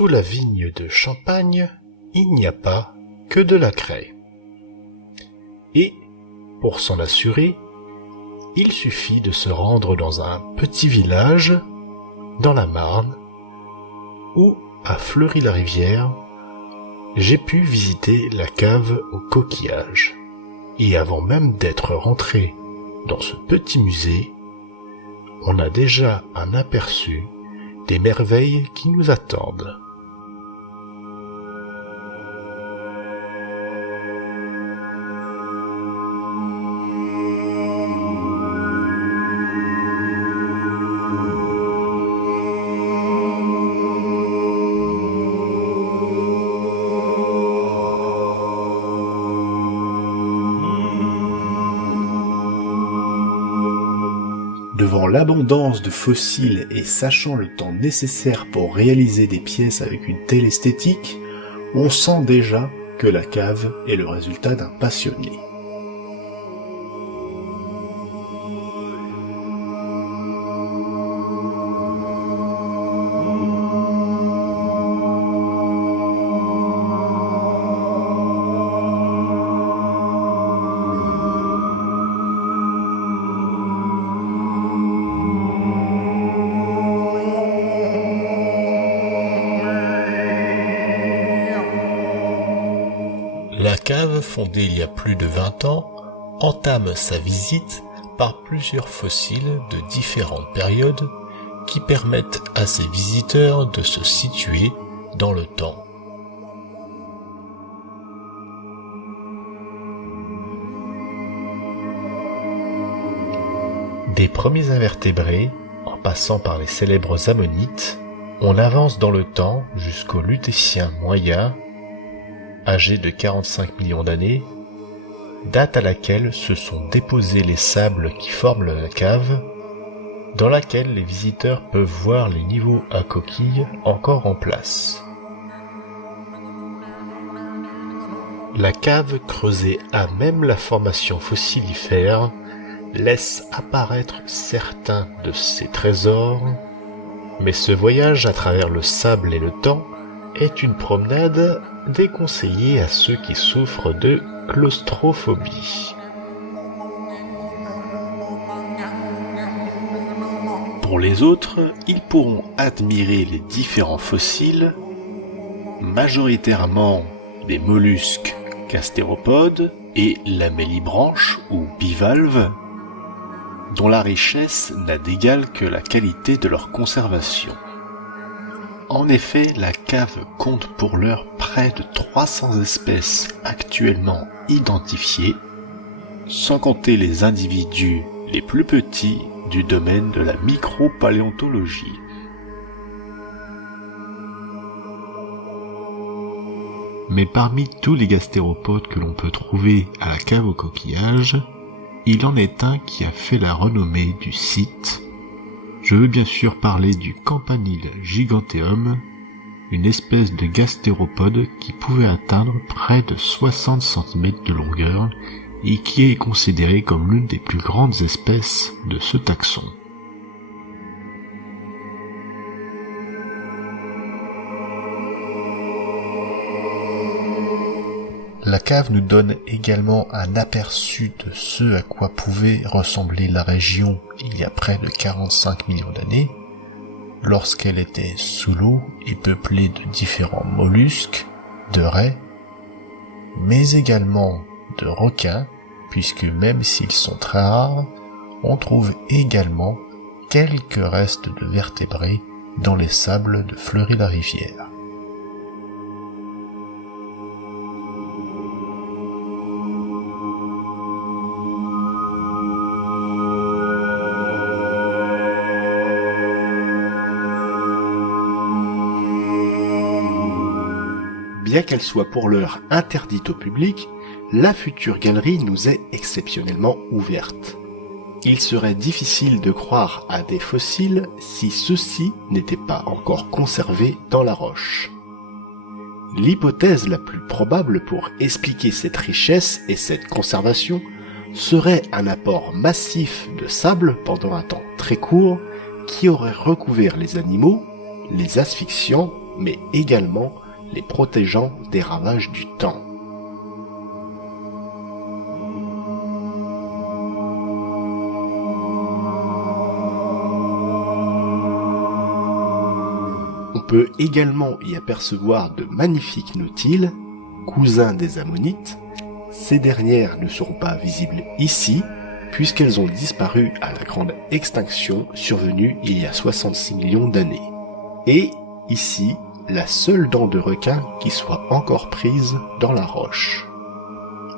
Sous la vigne de Champagne, il n'y a pas que de la craie. Et, pour s'en assurer, il suffit de se rendre dans un petit village, dans la Marne, où, à Fleury-la-Rivière, j'ai pu visiter la cave aux coquillages. Et avant même d'être rentré dans ce petit musée, on a déjà un aperçu des merveilles qui nous attendent. Devant l'abondance de fossiles et sachant le temps nécessaire pour réaliser des pièces avec une telle esthétique, on sent déjà que la cave est le résultat d'un passionné. La cave, fondée il y a plus de 20 ans, entame sa visite par plusieurs fossiles de différentes périodes qui permettent à ses visiteurs de se situer dans le temps. Des premiers invertébrés, en passant par les célèbres ammonites, on avance dans le temps jusqu'au Lutétien moyen, âgé de 45 millions d'années, date à laquelle se sont déposés les sables qui forment la cave, dans laquelle les visiteurs peuvent voir les niveaux à coquilles encore en place. La cave creusée à même la formation fossilifère laisse apparaître certains de ses trésors, mais ce voyage à travers le sable et le temps est une promenade déconseillée à ceux qui souffrent de claustrophobie. Pour les autres, ils pourront admirer les différents fossiles, majoritairement des mollusques gastéropodes et lamellibranches ou bivalves, dont la richesse n'a d'égal que la qualité de leur conservation. En effet, la cave compte pour l'heure près de 300 espèces actuellement identifiées, sans compter les individus les plus petits du domaine de la micropaléontologie. Mais parmi tous les gastéropodes que l'on peut trouver à la cave aux coquillages, il en est un qui a fait la renommée du site. Je veux bien sûr parler du Campanile giganteum, une espèce de gastéropode qui pouvait atteindre près de 60 cm de longueur et qui est considérée comme l'une des plus grandes espèces de ce taxon. La cave nous donne également un aperçu de ce à quoi pouvait ressembler la région il y a près de 45 millions d'années, lorsqu'elle était sous l'eau et peuplée de différents mollusques, de raies, mais également de requins, puisque même s'ils sont très rares, on trouve également quelques restes de vertébrés dans les sables de Fleury-la-Rivière. Bien qu'elle soit pour l'heure interdite au public, la future galerie nous est exceptionnellement ouverte. Il serait difficile de croire à des fossiles si ceux-ci n'étaient pas encore conservés dans la roche. L'hypothèse la plus probable pour expliquer cette richesse et cette conservation serait un apport massif de sable pendant un temps très court qui aurait recouvert les animaux, les asphyxiant mais également les protégeant des ravages du temps. On peut également y apercevoir de magnifiques nautiles, cousins des ammonites. Ces dernières ne seront pas visibles ici, puisqu'elles ont disparu à la grande extinction survenue il y a 66 millions d'années. Et ici, la seule dent de requin qui soit encore prise dans la roche.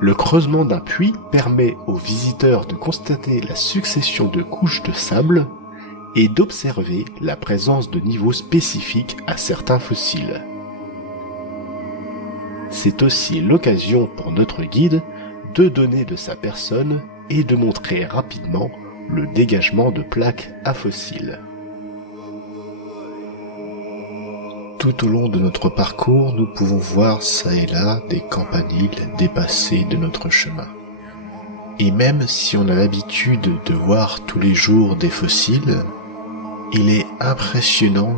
Le creusement d'un puits permet aux visiteurs de constater la succession de couches de sable et d'observer la présence de niveaux spécifiques à certains fossiles. C'est aussi l'occasion pour notre guide de donner de sa personne et de montrer rapidement le dégagement de plaques à fossiles. Tout au long de notre parcours, nous pouvons voir çà et là des campaniles dépassés de notre chemin. Et même si on a l'habitude de voir tous les jours des fossiles, il est impressionnant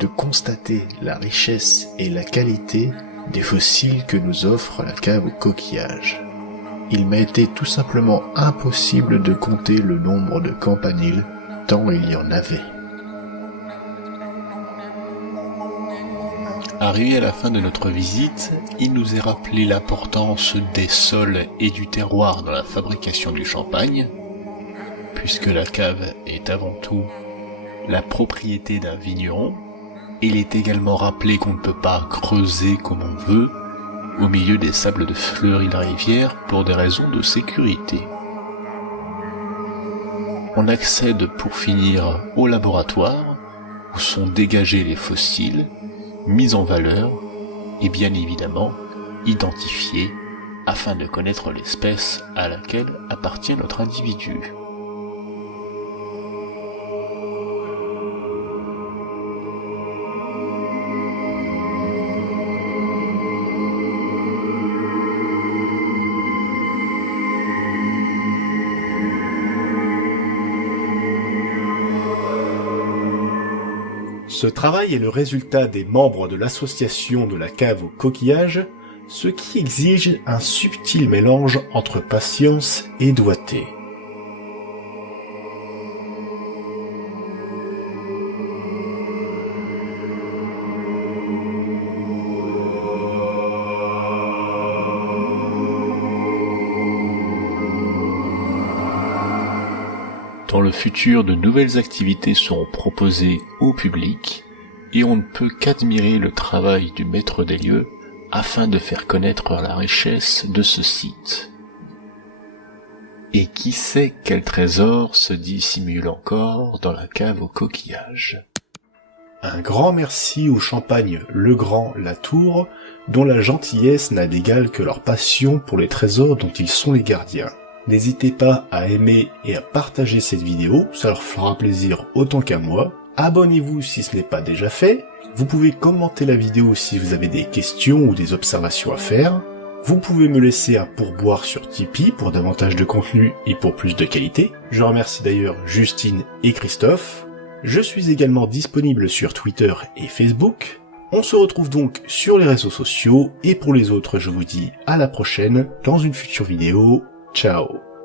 de constater la richesse et la qualité des fossiles que nous offre la cave aux coquillages. Il m'a été tout simplement impossible de compter le nombre de campaniles, tant il y en avait. Arrivé à la fin de notre visite, il nous est rappelé l'importance des sols et du terroir dans la fabrication du champagne, puisque la cave est avant tout la propriété d'un vigneron. Il est également rappelé qu'on ne peut pas creuser comme on veut au milieu des sables de Fleury-la-Rivière pour des raisons de sécurité. On accède pour finir au laboratoire où sont dégagés les fossiles, mis en valeur et bien évidemment identifiés afin de connaître l'espèce à laquelle appartient notre individu. Ce travail est le résultat des membres de l'association de la cave aux coquillages, ce qui exige un subtil mélange entre patience et doigté. Dans le futur, de nouvelles activités seront proposées au public et on ne peut qu'admirer le travail du maître des lieux afin de faire connaître la richesse de ce site. Et qui sait quel trésor se dissimule encore dans la cave aux coquillages. Un grand merci au Champagne Le Grand Latour, dont la gentillesse n'a d'égal que leur passion pour les trésors dont ils sont les gardiens. N'hésitez pas à aimer et à partager cette vidéo, ça leur fera plaisir autant qu'à moi. Abonnez-vous si ce n'est pas déjà fait. Vous pouvez commenter la vidéo si vous avez des questions ou des observations à faire. Vous pouvez me laisser un pourboire sur Tipeee pour davantage de contenu et pour plus de qualité. Je remercie d'ailleurs Justine et Christophe. Je suis également disponible sur Twitter et Facebook. On se retrouve donc sur les réseaux sociaux et pour les autres je vous dis à la prochaine dans une future vidéo. Ciao.